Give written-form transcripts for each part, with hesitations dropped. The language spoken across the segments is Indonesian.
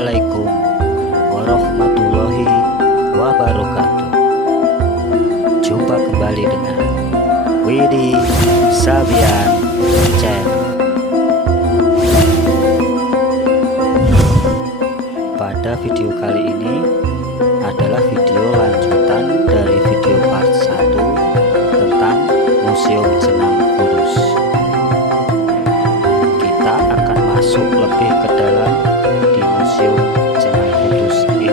Assalamualaikum warahmatullahi wabarakatuh. Jumpa kembali dengan Widi Sabian Channel. Pada video kali ini adalah video lanjutan dari video part 1 tentang Museum Jenang Kudus. Kita akan masuk lebih ke dalam di Museum Jenang Kudus ini.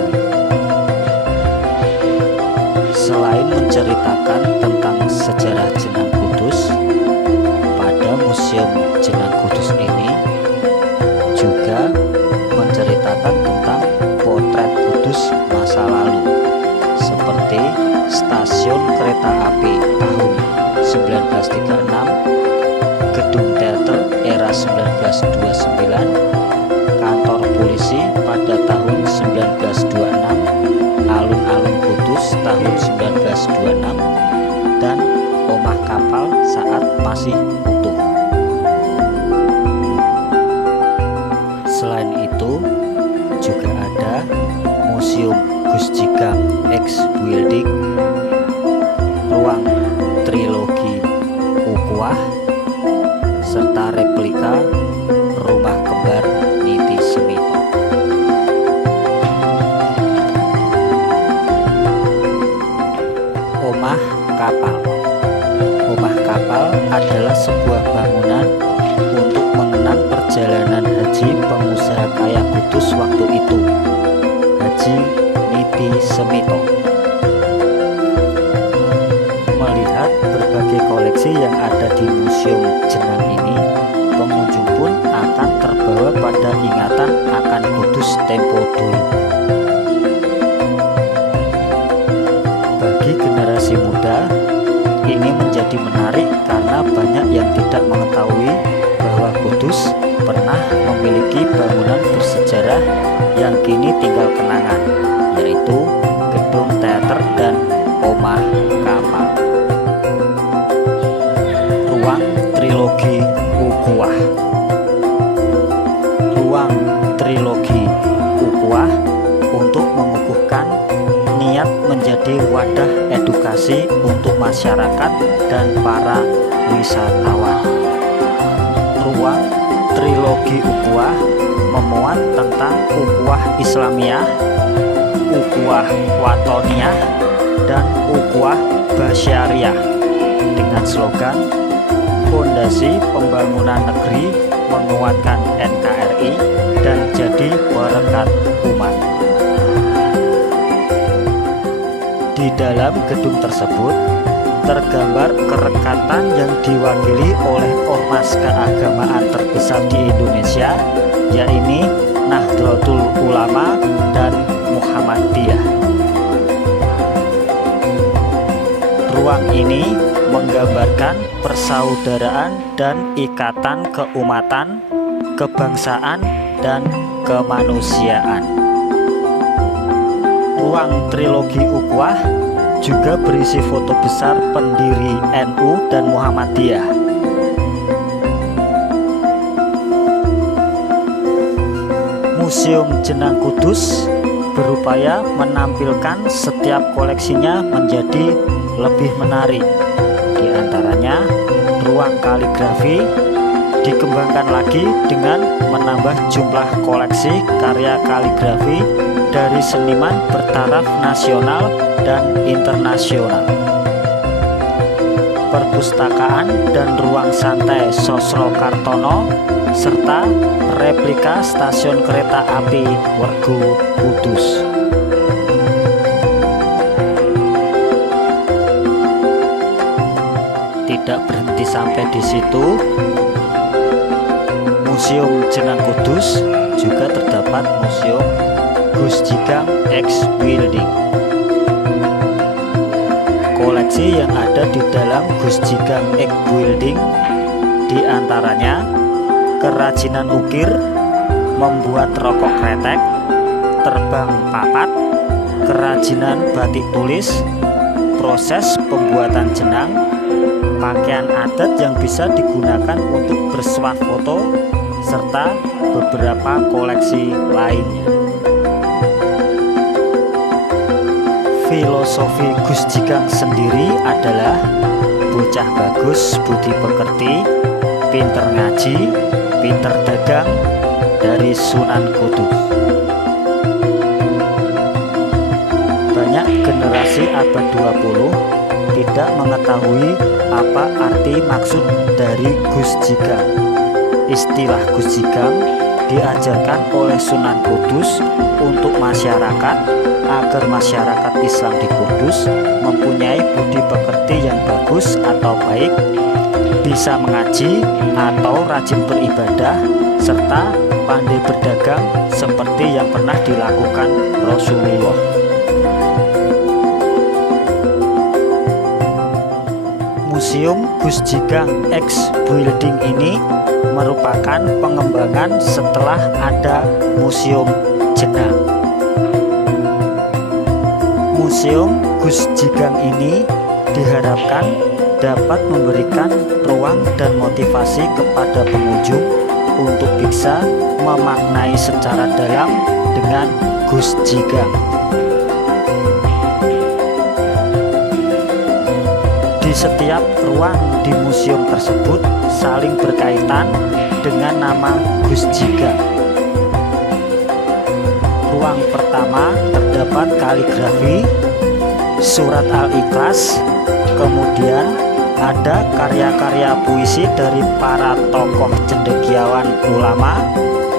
Selain menceritakan tentang sejarah Jenang Kudus, pada Museum Jenang Kudus ini juga menceritakan tentang potret Kudus masa lalu, seperti stasiun kereta api tahun 1936, gedung teater era 1929, kantor polisi pada tahun 1926, alun-alun Kudus tahun 1926, dan omah kapal saat masih utuh. Selain itu juga ada Museum Gus Jigang X Building, ruang trilogi Ukhuwah, serta replika rumah kembar Niti Semito. Omah kapal. Omah kapal adalah sebuah bangunan untuk mengenang perjalanan haji pengusaha kaya Kudus waktu itu, Haji Niti Semito. Melihat berbagai koleksi yang ada di Museum Jenang ini, pengunjung pun akan terbawa pada ingatan akan Kudus tempo dulu. Bagi generasi muda, ini menjadi menarik karena banyak yang tidak mengetahui bahwa Kudus pernah memiliki bangunan bersejarah yang kini tinggal kenangan, yaitu gedung teater dan omah kapal. Ruang trilogi Ukhuwah. Ruang trilogi Ukhuwah untuk mengukuhkan niat menjadi wadah edukasi untuk masyarakat dan para wisatawan. Ruang trilogi Ukhuwah memuat tentang ukhuwah Islamiyah, ukhuwah Watoniyah, dan ukhuwah Basyariah dengan slogan Fondasi Pembangunan Negeri Menguatkan NKRI dan Jadi Perekat Umat. Di dalam gedung tersebut tergambar kerekatan yang diwakili oleh ormas keagamaan terbesar di Indonesia, yaitu Nahdlatul Ulama dan Muhammadiyah. Ruang ini menggambarkan persaudaraan dan ikatan keumatan, kebangsaan, dan kemanusiaan. Ruang trilogi Ukhuwah juga berisi foto besar pendiri NU dan Muhammadiyah. Museum Jenang Kudus berupaya menampilkan setiap koleksinya menjadi lebih menarik. Di antaranya, ruang kaligrafi dikembangkan lagi dengan menambah jumlah koleksi karya kaligrafi dari seniman bertaraf nasional dan internasional. Perpustakaan dan ruang santai Sosro Kartono serta replika stasiun kereta api Wergo Kudus. Tidak berhenti sampai di situ, Museum Jenang Kudus juga terdapat Museum Gus Jigang X Building. Koleksi yang ada di dalam Gus Jigang X Building diantaranya kerajinan ukir, membuat rokok kretek, terbang papat, kerajinan batik tulis, proses pembuatan jenang, pakaian adat yang bisa digunakan untuk bersuah foto, serta beberapa koleksi lainnya. Filosofi Gus Jikang sendiri adalah bocah bagus, budi pekerti, pinter ngaji, pinter dagang dari Sunan Kudus. Banyak generasi abad 20 tidak mengetahui apa arti maksud dari Gus Jikang. Istilah Gus Jikang diajarkan oleh Sunan Kudus untuk masyarakat agar masyarakat Islam di Kudus mempunyai budi pekerti yang bagus atau baik, bisa mengaji atau rajin beribadah, serta pandai berdagang seperti yang pernah dilakukan Rasulullah. Museum Gus Jikang X Building ini merupakan pengembangan setelah ada Museum Jenang. Museum Gus Jikang ini diharapkan dapat memberikan ruang dan motivasi kepada pengunjung untuk bisa memaknai secara dalam dengan Gus Jikang. Di setiap ruang di museum tersebut saling berkaitan dengan nama Gus Jikang. Ruang pertama terdapat kaligrafi, surat Al-Ikhlas, kemudian ada karya-karya puisi dari para tokoh cendekiawan ulama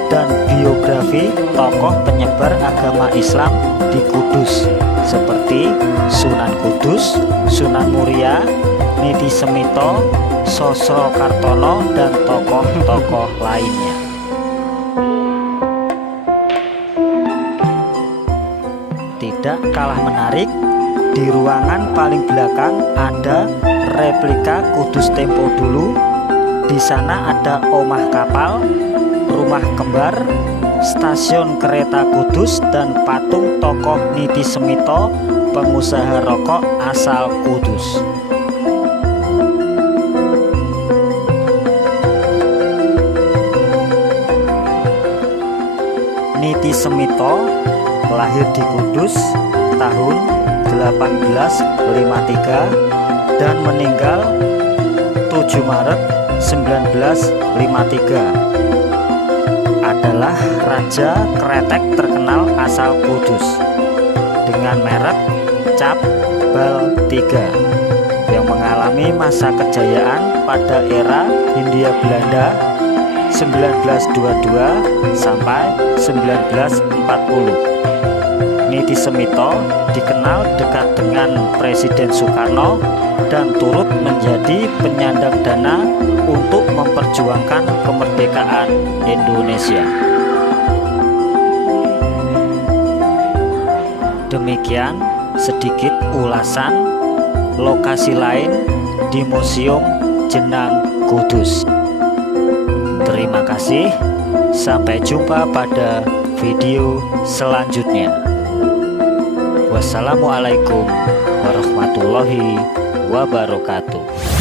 dan biografi tokoh penyebar agama Islam di Kudus seperti Sunan Kudus, Sunan Muria, Niti Semito, Sosro Kartono, dan tokoh-tokoh lainnya. Tidak kalah menarik, di ruangan paling belakang ada replika Kudus Tempo dulu. Di sana ada omah kapal, rumah kembar, stasiun kereta Kudus, dan patung tokoh Niti Semito, pengusaha rokok asal Kudus. Niti Semito lahir di Kudus tahun 1853 dan meninggal 7 Maret 1953. Adalah raja kretek terkenal asal Kudus dengan merek Cap Bal 3 yang mengalami masa kejayaan pada era Hindia Belanda 1922 sampai 1940. Niti Semito dikenal dekat dengan Presiden Soekarno dan turut menjadi penyandang dana untuk memperjuangkan kemerdekaan Indonesia. Demikian sedikit ulasan lokasi lain di Museum Jenang Kudus. Terima kasih, sampai jumpa pada video selanjutnya. Wassalamualaikum warahmatullahi wabarakatuh.